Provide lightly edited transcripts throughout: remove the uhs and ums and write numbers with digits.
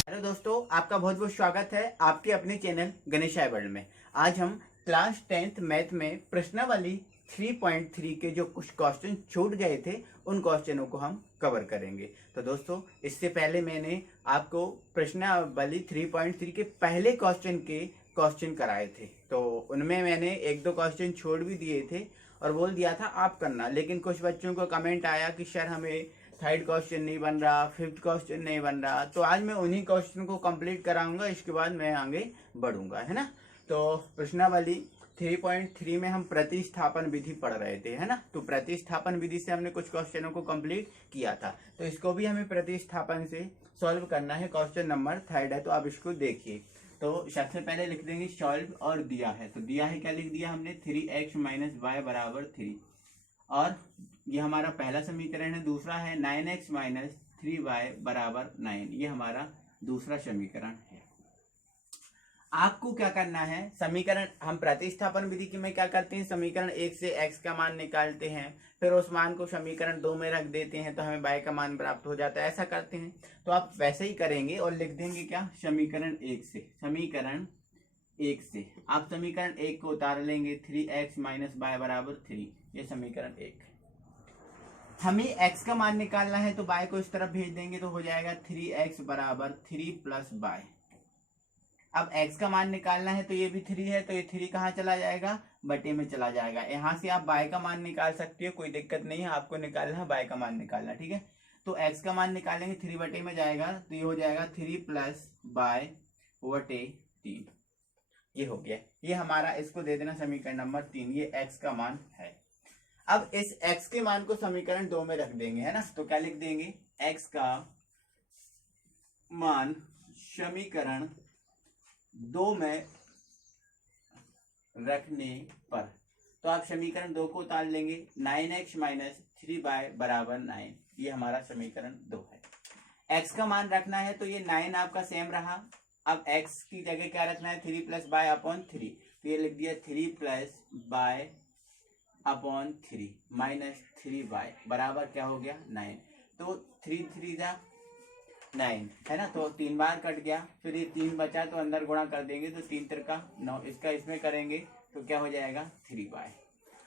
Hello दोस्तों, आपका बहुत बहुत स्वागत है आपके अपने चैनल गणेशाय वर्ल्ड में। आज हम क्लास 10th मैथ में प्रश्नावली 3.3 के जो कुछ क्वेश्चन छूट गए थे उन क्वेश्चनों को हम कवर करेंगे। तो दोस्तों, इससे पहले मैंने आपको प्रश्नावली 3.3 के पहले क्वेश्चन कराए थे, तो उनमें मैंने एक दो क्वेश्चन छोड़ भी दिए थे और बोल दिया था आप करना, लेकिन कुछ बच्चों को कमेंट आया कि सर हमें थर्ड क्वेश्चन नहीं बन रहा, फिफ्थ क्वेश्चन नहीं बन रहा। तो आज मैं उन्हीं क्वेश्चन को कंप्लीट कराऊंगा, इसके बाद मैं आगे बढ़ूंगा, है ना। तो प्रश्नावली 3.3 में हम प्रतिस्थापन विधि पढ़ रहे थे, है ना। तो प्रतिस्थापन विधि से हमने कुछ क्वेश्चनों को कंप्लीट किया था, तो इसको भी हमें प्रतिस्थापन से सॉल्व करना है। क्वेश्चन नंबर 3 है, तो आप इसको देखिए। तो सबसे पहले लिख देंगे सॉल्व, और दिया है, तो दिया है क्या लिख दिया हमने 3x - y बराबर 3, और ये हमारा पहला समीकरण है। दूसरा है 9x - 3y बराबर 9, ये हमारा दूसरा समीकरण है। आपको क्या करना है, समीकरण हम प्रतिस्थापन विधि में क्या करते हैं, समीकरण 1 से x का मान निकालते हैं, फिर उस मान को समीकरण 2 में रख देते हैं, तो हमें y का मान प्राप्त हो जाता है। ऐसा करते हैं, तो आप वैसे ही करेंगे और लिख देंगे क्या, समीकरण 1 से। समीकरण 1 से आप समीकरण 1 को उतार लेंगे, 3x - y बराबर 3, ये समीकरण 1। हमें x का मान निकालना है, तो y को इस तरफ भेज देंगे, तो हो जाएगा 3x बराबर 3 + y। अब x का मान निकालना है, तो ये भी 3 है, तो ये 3 कहाँ चला जाएगा, बटे में चला जाएगा। यहाँ से आप y का मान निकाल सकते हो, कोई दिक्कत नहीं है। आपको निकालना है y का मान निकालना, ठीक है। तो x का मान निकालेंगे, 3 बटे में जाएगा, तो ये हो जाएगा 3 + y बटे 3, ये हो गया। ये हमारा, इसको दे देना समीकरण नंबर 3, ये x का मान है। अब इस x के मान को समीकरण 2 में रख देंगे, है ना। तो क्या लिख देंगे, x का मान समीकरण 2 में रखने पर, तो आप समीकरण 2 को उतार लेंगे, 9x - 3y बराबर 9, ये हमारा समीकरण 2 है। x का मान रखना है, तो ये 9 आपका सेम रहा। अब x की जगह क्या रखना है, 3 + y अपॉन 3, तो ये लिख दिया 3 + y अपॉन 3 - 3y बराबर क्या हो गया, 9। तो 3 3 जा 9, है ना। तो 3 बार कट गया, फिर ये 3 बचा, तो अंदर गुणा कर देंगे, तो 3 × 9, इसका इसमें करेंगे तो क्या हो जाएगा 3y।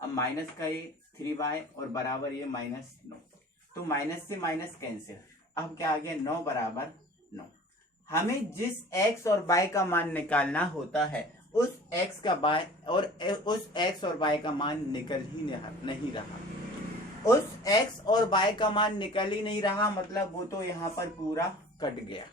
अब माइनस का ये 3y और बराबर ये -9, तो माइनस से माइनस कैंसिल। अब क्या आ गया, 9 बराबर 9। हमें जिस x और y का मान निकालना होता है, उस x और y का मान निकल ही नहीं रहा। उस x और y का मान निकल ही नहीं रहा, मतलब वो तो यहाँ पर पूरा कट गया।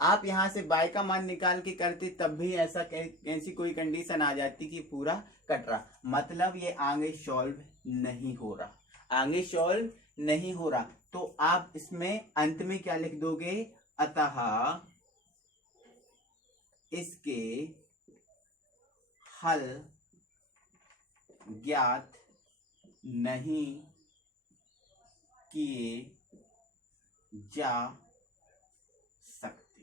आप यहाँ से y का मान निकाल के करते, तब भी ऐसी कोई कंडीशन आ जाती कि पूरा कट रहा, मतलब ये आगे सॉल्व नहीं हो रहा, आगे सॉल्व नहीं हो रहा। तो आप इसमें अंत में क्या लिख दोगे, अतः इसके हल ज्ञात नहीं किए जा सकते,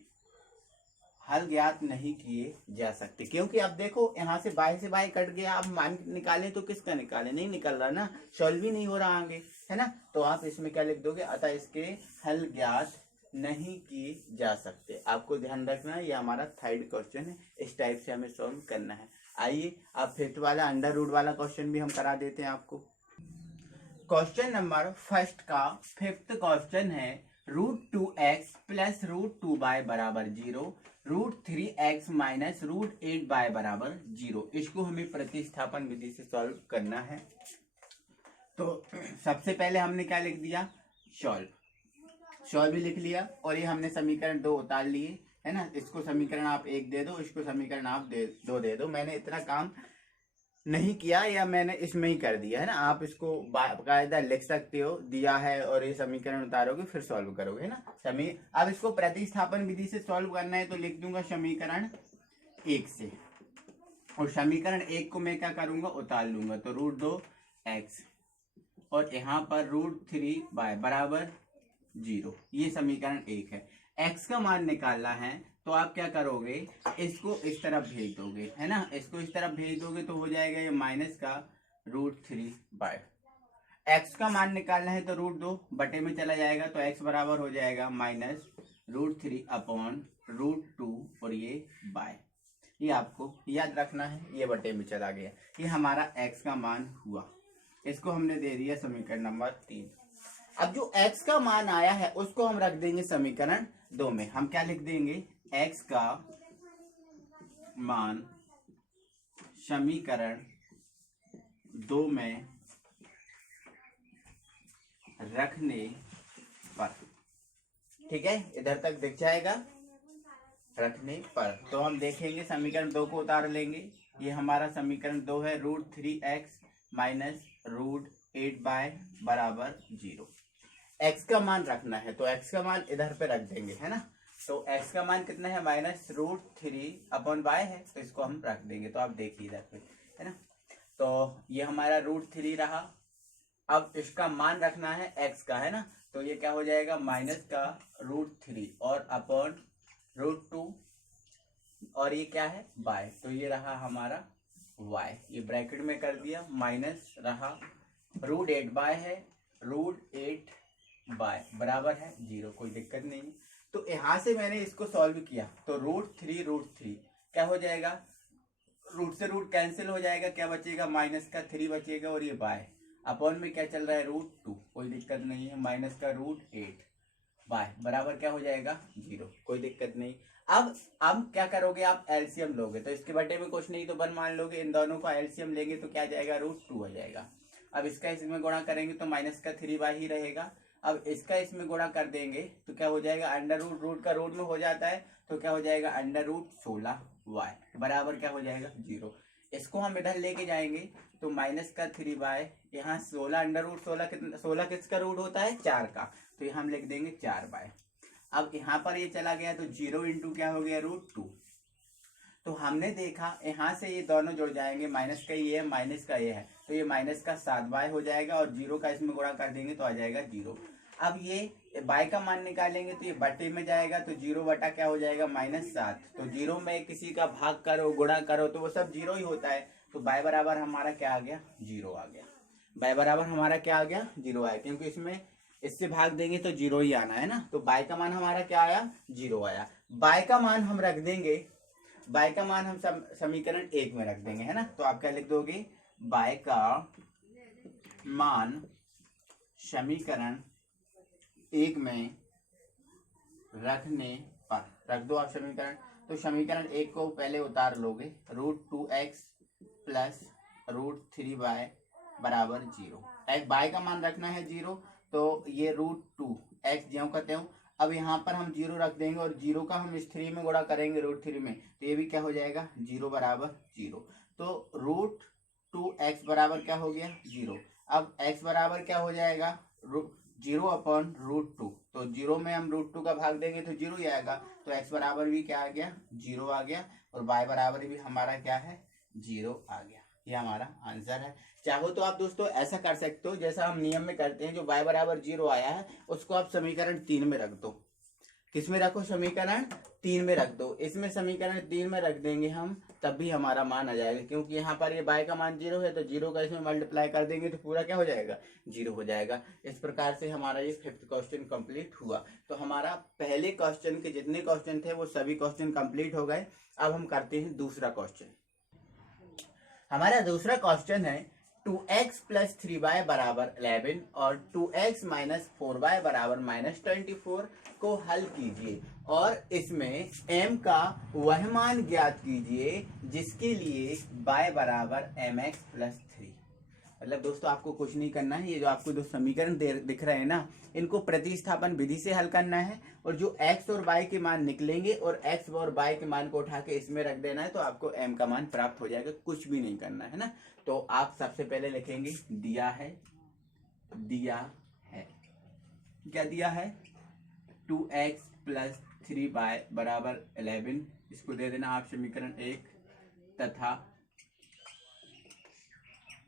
हल ज्ञात नहीं किए जा सकते, क्योंकि अब देखो यहाँ से y कट गया। अब मान निकाले तो किसका निकाले, नहीं निकल रहा ना, सॉल्व ही नहीं हो रहा आगे, है ना। तो आप इसमें क्या लिख दोगे, अतः इसके हल ज्ञात नहीं किए जा सकते। आपको ध्यान रखना है, ये हमारा थर्ड क्वेश्चन है, इस टाइप से हमें सॉल्व करना है। आइए अब फिफ्थ वाला अंडर रूट वाला क्वेश्चन भी हम करा देते हैं आपको। क्वेश्चन नंबर फर्स्ट का फिफ्थ क्वेश्चन है, √2x + √2y बराबर 0, √3x - √8y बराबर 0। इसको हमें प्रतिस्थापन विधि से सॉल्व करना है। तो सबसे पहले हमने क्या लिख दिया, सॉल्व भी लिख लिया, और ये हमने समीकरण 2 उतार लिए, है ना। इसको समीकरण आप 1 दे दो, इसको समीकरण आप 2 दे दो। मैंने इतना काम नहीं किया, या मैंने इसमें ही कर दिया, है ना। आप इसको बाकायदा लिख सकते हो, दिया है और ये समीकरण उतारोगे फिर सॉल्व करोगे, है ना। अब इसको प्रतिस्थापन विधि से सॉल्व करना है, तो लिख दूंगा समीकरण 1 से, और समीकरण 1 को मैं क्या करूंगा, उतार लूंगा, तो √2x और यहाँ पर √3y बराबर 0, ये समीकरण 1 है। x का मान निकालना है, तो आप क्या करोगे, इसको इस तरफ भेज दोगे, है ना। इसको इस तरफ भेज दोगे तो हो जाएगा ये माइनस का √3y। x का मान निकालना है तो √2 बटे में चला जाएगा तो x बराबर हो जाएगा -√3 अपॉन √2 और ये बाय, ये आपको याद रखना है, ये बटे में चला गया, ये हमारा x का मान हुआ। इसको हमने दे दिया समीकरण नंबर 3। अब जो x का मान आया है उसको हम रख देंगे समीकरण 2 में। हम क्या लिख देंगे, x का मान समीकरण 2 में रखने पर, ठीक है, इधर तक दिख जाएगा, रखने पर। तो हम देखेंगे समीकरण 2 को उतार लेंगे। ये हमारा समीकरण 2 है, √3x माइनस √8 बराबर 0। x का मान रखना है तो x का मान इधर पे रख देंगे, है ना। तो x का मान कितना है, -√3 अपॉन y है, तो इसको हम रख देंगे। तो आप देखिए इधर पे, है ना। तो ये हमारा √3 रहा। अब इसका मान रखना है x का, है ना, तो ये क्या हो जाएगा, माइनस का √3 और अपॉन √2 और ये क्या है, y, तो ये रहा हमारा y, ये ब्रैकेट में कर दिया, माइनस रहा √8 है, √8 बराबर है 0, कोई दिक्कत नहीं। तो यहां से मैंने इसको सॉल्व किया तो √3 क्या हो जाएगा, रूट से रूट कैंसिल हो जाएगा, क्या बचेगा, माइनस का 3 बचेगा और ये बाय अपॉन में क्या चल रहा है, √2, कोई दिक्कत नहीं है, माइनस का √8 बाय बराबर क्या हो जाएगा 0, कोई दिक्कत नहीं। अब क्या करोगे, आप एलसीएम लोगे तो इसके बटे में कुछ नहीं तो 1 मान लोगे, इन दोनों का एलसीएम लेंगे तो क्या जाएगा, √2 हो जाएगा। अब इसका इसमें गुणा करेंगे तो माइनस का 3 ही रहेगा। अब इसका इसमें गुणा कर देंगे तो क्या हो जाएगा, अंडर रूट का रूट में हो जाता है तो क्या हो जाएगा, √16y बराबर क्या हो जाएगा 0। इसको हम इधर लेके जाएंगे तो माइनस का 3y, यहाँ 16 अंडर रूट 16 कितना, 16 किसका रूट होता है, 4 का, तो यहाँ हम लिख देंगे 4y। अब यहाँ पर ये चला गया तो 0 इंटू क्या हो गया, √2। तो हमने देखा यहाँ से ये दोनों जुड़ जाएंगे, माइनस का ये है, माइनस का ये है, तो ये माइनस का 7y हो जाएगा और 0 का इसमें गुणा कर देंगे तो आ जाएगा 0। अब ये y का मान निकालेंगे तो ये बटे में जाएगा तो 0 बटा क्या हो जाएगा, -7। तो 0 में किसी का भाग करो, गुणा करो तो वो सब 0 ही होता है। तो y बराबर हमारा क्या आ गया, 0 आ गया। y बराबर हमारा क्या आ गया, 0 आया, क्योंकि इसमें इससे भाग देंगे तो 0 ही आना है ना। तो y का मान हमारा क्या आया, 0 आया। y का मान हम रख देंगे, y का मान हम समीकरण 1 में रख देंगे, है ना। तो आप क्या लिख दोगे, y का मान समीकरण 1 में रखने पर, रख दो आप समीकरण। तो समीकरण 1 को पहले उतार लोगे, √2x प्लस √3y बराबर 0। y का मान रखना है 0, तो ये √2x ज्यों का त्यों। अब यहाँ पर हम 0 रख देंगे और 0 का हम इस 3 में गुणा करेंगे, √3 में, तो ये भी क्या हो जाएगा, 0 बराबर 0। तो √2x बराबर क्या हो गया, 0। अब x बराबर क्या हो जाएगा, 0 अपॉन √2, तो 0 में हम √2 का भाग देंगे तो 0 ही आएगा, तो x बराबर भी क्या आ गया, 0 आ गया, और y बराबर भी हमारा क्या है, 0 आ गया। ये हमारा आंसर है। चाहो तो आप दोस्तों ऐसा कर सकते हो, जैसा हम नियम में करते हैं, जो y बराबर 0 आया है उसको आप समीकरण 3 में रख दो। किस में रखो, समीकरण 3 में रख दो। इसमें समीकरण 3 में रख देंगे हम, तब भी हमारा मान आ जाएगा, क्योंकि यहाँ पर ये y का मान 0 है, तो 0 का इसमें मल्टीप्लाई कर देंगे तो पूरा क्या हो जाएगा, 0 हो जाएगा। इस प्रकार से हमारा ये 5th क्वेश्चन कंप्लीट हुआ। तो हमारा पहले क्वेश्चन के जितने क्वेश्चन थे वो सभी क्वेश्चन कंप्लीट हो गए। अब हम करते हैं दूसरा क्वेश्चन। हमारा दूसरा क्वेश्चन है 2x प्लस 3y बराबर 11 और 2x माइनस 4y बराबर -24 को हल कीजिए और इसमें m का वह मान ज्ञात कीजिए जिसके लिए y बराबर mx प्लस 3। मतलब दोस्तों आपको कुछ नहीं करना है, ये जो आपको जो समीकरण दिख रहे हैं ना, इनको प्रतिस्थापन विधि से हल करना है, और जो x और y के मान निकलेंगे और x और y के मान को उठा के इसमें रख देना है, तो आपको m का मान प्राप्त हो जाएगा। कुछ भी नहीं करना है ना। तो आप सबसे पहले लिखेंगे, दिया है क्या दिया है, 2x प्लस 3y बराबर 11, इसको दे देना आप समीकरण 1, तथा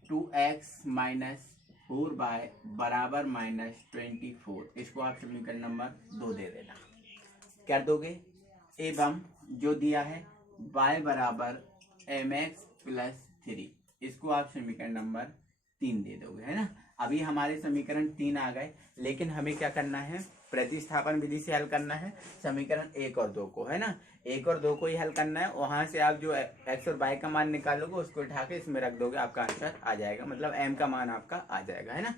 2x माइनस 4y बराबर -24, इसको आप समीकरण नंबर 2 दे देना। कर दोगे, एवं जो दिया है y बराबर mx प्लस 3, इसको आप समीकरण नंबर 3 दे दोगे, है ना। अभी हमारे समीकरण 3 आ गए, लेकिन हमें क्या करना है, प्रतिस्थापन विधि से हल करना है समीकरण 1 और 2 को, है ना। 1 और 2 को ही हल करना है। वहां से आप जो x और y का मान निकालोगे उसको उठा के इसमें रख दोगे, आपका आंसर आ जाएगा, मतलब m का मान आपका आ जाएगा, है ना।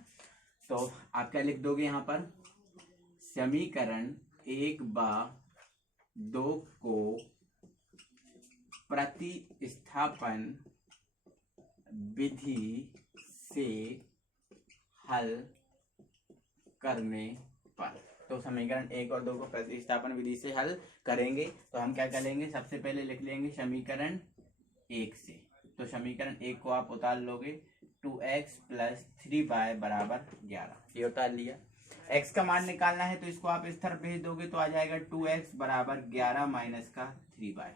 तो आप क्या लिख दोगे यहाँ पर, समीकरण 1/2 को प्रतिस्थापन विधि से हल करने पर। तो समीकरण 1 और 2 को प्रतिस्थापन विधि से हल करेंगे तो हम क्या करेंगे, सबसे पहले लिख लेंगे समीकरण 1 से। तो समीकरण 1 को आप उतार लोगे, 2x + 3y = 11, ये उतार लिया। x का मान निकालना है तो इसको आप इस तरफ भेज दोगे तो आ जाएगा 2x = 11 - 3y।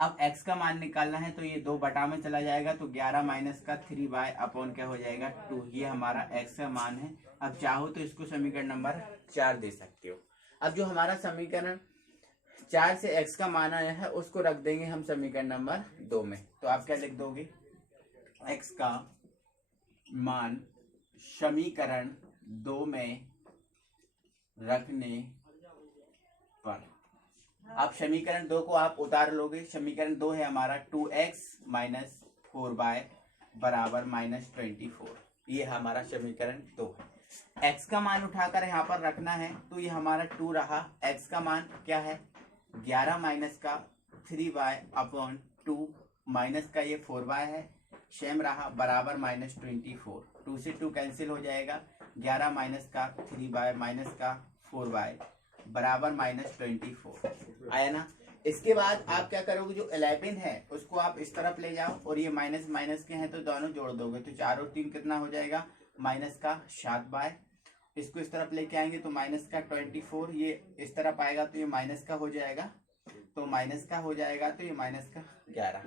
अब x का मान निकालना है तो ये 2 बटा में चला जाएगा, तो 11 - 3y अपॉन क्या हो जाएगा 2, ये हमारा x का मान है। अब चाहो तो इसको समीकरण नंबर 4 दे सकते हो। अब जो हमारा समीकरण 4 से x का मान आया है उसको रख देंगे हम समीकरण नंबर 2 में। तो आप क्या लिख दोगे, x का मान समीकरण 2 में रखने पर, अब समीकरण 2 को आप उतार लोगे। समीकरण 2 है हमारा 2x - 4y = -24, ये हमारा समीकरण 2 है। x का मान उठाकर यहाँ पर रखना है तो ये हमारा 2 रहा। x का मान क्या है 11 - 3y अपॉन 2 माइनस का ये 4y है, सेम रहा, बराबर -24। 2 से 2 कैंसिल हो जाएगा, 11 - 3y - 4y बराबर -24 आया ना। इसके बाद आप क्या करोगे, जो 11 है उसको आप इस तरफ ले जाओ और ये माइनस माइनस के हैं तो दोनों जोड़ दोगे, तो 4 और 3 कितना हो जाएगा -7y। इसको इस तरफ लेके आएंगे तो -24, ये इस तरफ आएगा तो ये माइनस का हो जाएगा, तो माइनस का हो जाएगा तो ये -11।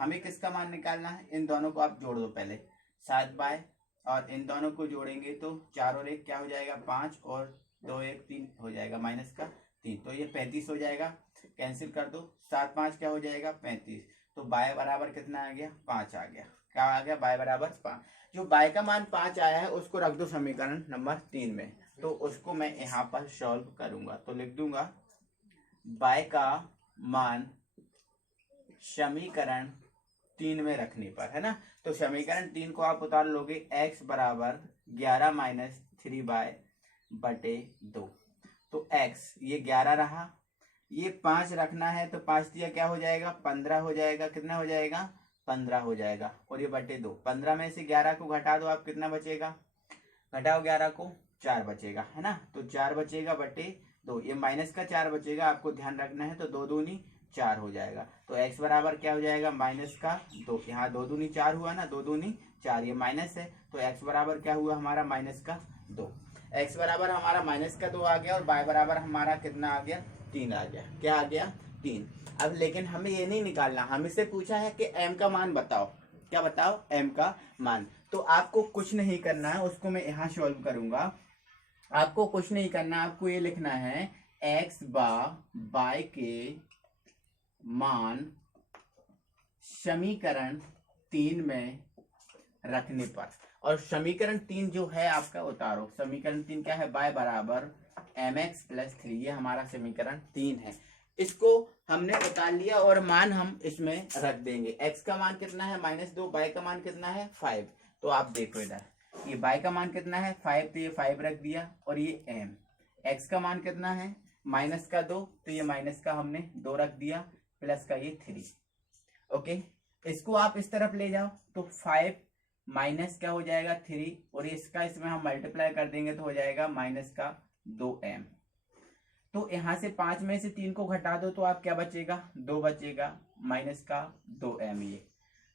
हमें किसका मान निकालना है, इन दोनों को आप जोड़ दो पहले, 7y और इन दोनों को जोड़ेंगे तो 4 और 1 क्या हो जाएगा 5 और 2 1 3 हो जाएगा -3, तो ये 35 हो जाएगा। कैंसिल कर दो, 7 5 क्या हो जाएगा 35, तो y बराबर कितना आ गया 5 आ गया। क्या आ गया, y बराबर 5। जो y का मान 5 आया है उसको रख दो समीकरण नंबर 3 में, तो उसको मैं यहाँ पर सॉल्व करूंगा। तो लिख दूंगा y का मान समीकरण 3 में रखने पर, है ना। तो समीकरण 3 को आप उतार लोगे, x = 11 - 3y/2, तो x ये 11 रहा, ये 5 रखना है तो 5 दिया क्या हो जाएगा 15 हो जाएगा, कितना हो जाएगा 15 हो जाएगा, और ये /2, 15 में से 11 को घटा दो आप, कितना बचेगा, घटाओ 11 को 4 बचेगा, है ना। तो 4 बचेगा /2, ये माइनस का 4 बचेगा, आपको ध्यान रखना है, तो 2 दूनी 4 हो जाएगा। तो x बराबर क्या हो जाएगा -2, यहाँ 2 दूनी 4 हुआ ना, 2 दूनी 4, ये माइनस है, तो x बराबर क्या हुआ हमारा -2। x बराबर हमारा -2 आ गया, और y बराबर हमारा कितना आ गया 3 आ गया। क्या आ गया 3। अब लेकिन हमें ये नहीं निकालना, हमसे पूछा है कि m का मान बताओ, क्या बताओ m का मान। तो आपको कुछ नहीं करना है, उसको मैं यहाँ सॉल्व करूंगा। आपको कुछ नहीं करना, आपको ये लिखना है x y के मान समीकरण 3 में रखने पर, और समीकरण 3 जो है आपका उतारो। समीकरण 3 क्या है, y = mx + 3, ये हमारा समीकरण 3 है। इसको हमने उतार लिया और मान हम इसमें रख देंगे। x का मान कितना है -2, y का मान कितना है 5। तो आप देखो इधर, ये y का मान कितना है 5, तो ये 5 रख दिया, और ये m। x का मान कितना है -2, तो ये माइनस का हमने 2 रख दिया, प्लस का ये 3। ओके, इसको आप इस तरफ ले जाओ तो 5 माइनस क्या हो जाएगा 3, और इसका इसमें हम मल्टीप्लाई कर देंगे तो हो जाएगा -2m। तो यहाँ से 5 में से 3 को घटा दो तो आप क्या बचेगा 2 बचेगा, -2m। ये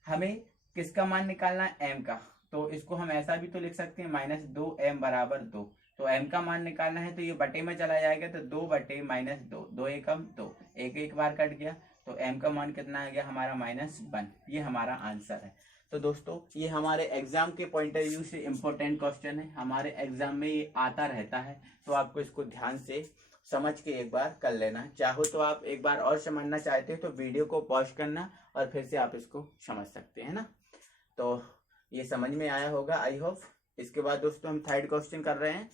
हमें किसका मान निकालना है m का, तो इसको हम ऐसा भी तो लिख सकते हैं -2m = 2। तो m का मान निकालना है तो ये बटे में चला जाएगा, तो 2 बटे -2, 2 एकम 2, एक एक बार कट गया, तो m का मान कितना आ गया हमारा -1। ये हमारा आंसर है। तो दोस्तों ये हमारे एग्जाम के पॉइंट ऑफ व्यू से इम्पोर्टेंट क्वेश्चन है, हमारे एग्जाम में ये आता रहता है, तो आपको इसको ध्यान से समझ के एक बार कर लेना। चाहो तो आप एक बार और समझना चाहते हो तो वीडियो को पॉज करना और फिर से आप इसको समझ सकते हैं ना। तो ये समझ में आया होगा आई होप। इसके बाद दोस्तों हम थर्ड क्वेश्चन कर रहे हैं।